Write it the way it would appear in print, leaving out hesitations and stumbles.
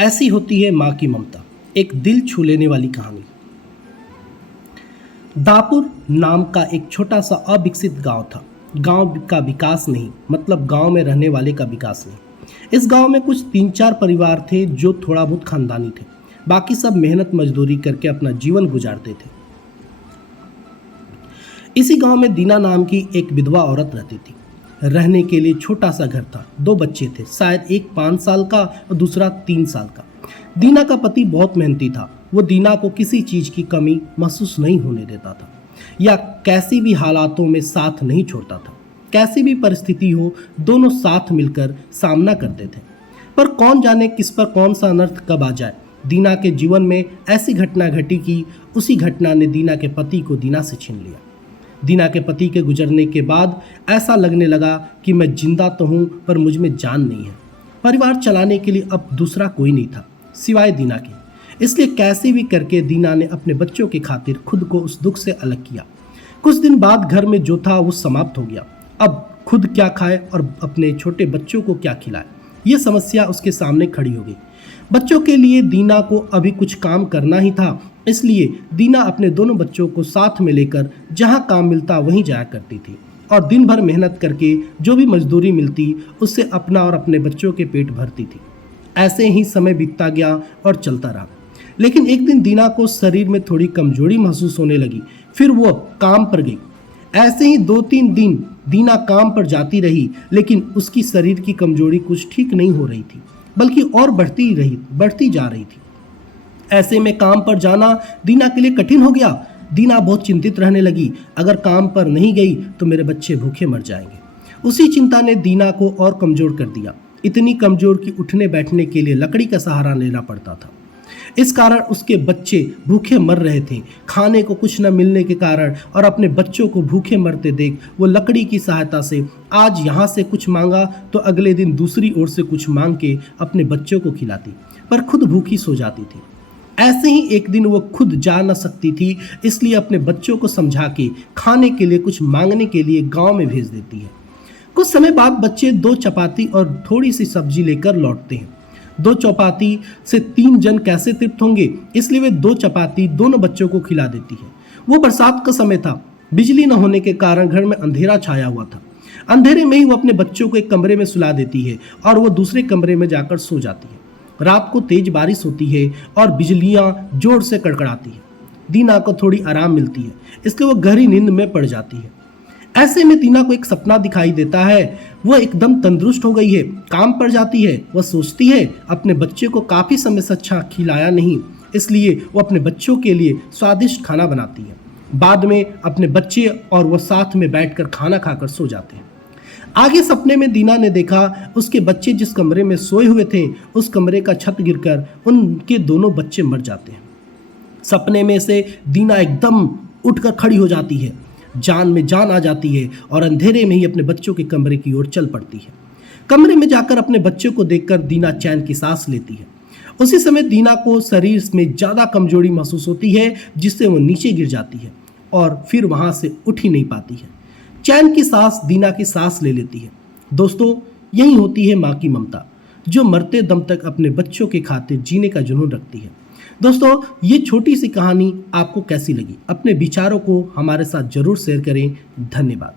ऐसी होती है माँ की ममता। एक दिल छू लेने वाली कहानी। दापुर नाम का एक छोटा सा अविकसित गांव था। गांव का विकास नहीं, मतलब गांव में रहने वाले का विकास नहीं। इस गांव में कुछ 3-4 परिवार थे जो थोड़ा बहुत खानदानी थे। बाकी सब मेहनत मजदूरी करके अपना जीवन गुजारते थे। इसी गांव में दीना नाम की एक विधवा औरत रहती थी। रहने के लिए छोटा सा घर था। 2 बच्चे थे, शायद एक 5 साल का और दूसरा 3 साल का। दीना का पति बहुत मेहनती था। वो दीना को किसी चीज की कमी महसूस नहीं होने देता था या कैसी भी हालातों में साथ नहीं छोड़ता था। कैसी भी परिस्थिति हो, दोनों साथ मिलकर सामना करते थे। पर कौन जाने किस पर कौन सा अनर्थ कब आ जाए। दीना के जीवन में ऐसी घटना घटी कि उसी घटना ने दीना के पति को दीना से छीन लिया। दीना के पति के गुजरने के बाद ऐसा लगने लगा कि मैं जिंदा तो हूं पर मुझ में जान नहीं है। परिवार चलाने के लिए अब दूसरा कोई नहीं था सिवाय दीना के। इसलिए कैसे भी करके दीना ने अपने बच्चों के खातिर खुद को उस दुख से अलग किया। कुछ दिन बाद घर में जो था वो समाप्त हो गया। अब खुद क्या खाए और अपने छोटे बच्चों को क्या खिलाए, ये समस्या उसके सामने खड़ी हो गई। बच्चों के लिए दीना को अभी कुछ काम करना ही था। इसलिए दीना अपने दोनों बच्चों को साथ में लेकर जहां काम मिलता वहीं जाया करती थी और दिन भर मेहनत करके जो भी मजदूरी मिलती उससे अपना और अपने बच्चों के पेट भरती थी। ऐसे ही समय बीतता गया और चलता रहा। लेकिन एक दिन दीना को शरीर में थोड़ी कमजोरी महसूस होने लगी। फिर वो काम पर गई। ऐसे ही 2-3 दिन दीना काम पर जाती रही, लेकिन उसकी शरीर की कमजोरी कुछ ठीक नहीं हो रही थी, बल्कि और बढ़ती जा रही थी। ऐसे में काम पर जाना दीना के लिए कठिन हो गया। दीना बहुत चिंतित रहने लगी। अगर काम पर नहीं गई तो मेरे बच्चे भूखे मर जाएंगे। उसी चिंता ने दीना को और कमजोर कर दिया। इतनी कमजोर कि उठने बैठने के लिए लकड़ी का सहारा लेना पड़ता था। इस कारण उसके बच्चे भूखे मर रहे थे। खाने को कुछ न मिलने के कारण और अपने बच्चों को भूखे मरते देख वो लकड़ी की सहायता से आज यहाँ से कुछ मांगा तो अगले दिन दूसरी ओर से कुछ मांग के अपने बच्चों को खिलाती, पर खुद भूखी सो जाती थी। ऐसे ही एक दिन वो खुद जा न सकती थी, इसलिए अपने बच्चों को समझा के खाने के लिए कुछ मांगने के लिए गांव में भेज देती है। कुछ समय बाद बच्चे 2 चपाती और थोड़ी सी सब्जी लेकर लौटते हैं। 2 चपाती से 3 जन कैसे तृप्त होंगे, इसलिए वे 2 चपाती दोनों बच्चों को खिला देती है। वो बरसात का समय था। बिजली न होने के कारण घर में अंधेरा छाया हुआ था। अंधेरे में ही वो अपने बच्चों को एक कमरे में सुला देती है और वो दूसरे कमरे में जाकर सो जाती है। रात को तेज बारिश होती है और बिजलियां जोर से कड़कड़ाती है। दीना को थोड़ी आराम मिलती है, इसलिए वो गहरी नींद में पड़ जाती है। ऐसे में दीना को एक सपना दिखाई देता है। वह एकदम तंदुरुस्त हो गई है, काम पर जाती है। वह सोचती है अपने बच्चे को काफी समय से अच्छा खिलाया नहीं, इसलिए वो अपने बच्चों के लिए स्वादिष्ट खाना बनाती है। बाद में अपने बच्चे और वह साथ में बैठकर खाना खाकर सो जाते हैं। आगे सपने में दीना ने देखा उसके बच्चे जिस कमरे में सोए हुए थे उस कमरे का छत गिरकर उनके दोनों बच्चे मर जाते हैं। सपने में से दीना एकदम उठकर खड़ी हो जाती है, जान में जान आ जाती है और अंधेरे में ही अपने बच्चों के कमरे की ओर चल पड़ती है। कमरे में जाकर अपने बच्चों को देखकर दीना चैन की सांस लेती है। उसी समय दीना को शरीर में ज्यादा कमजोरी महसूस होती है, जिससे वो नीचे गिर जाती है और फिर वहां से उठ ही नहीं पाती है। चैन की सांस दीना की सांस ले लेती है। दोस्तों, यही होती है माँ की ममता, जो मरते दम तक अपने बच्चों के खातिर जीने का जुनून रखती है। दोस्तों, ये छोटी सी कहानी आपको कैसी लगी? अपने विचारों को हमारे साथ जरूर शेयर करें। धन्यवाद।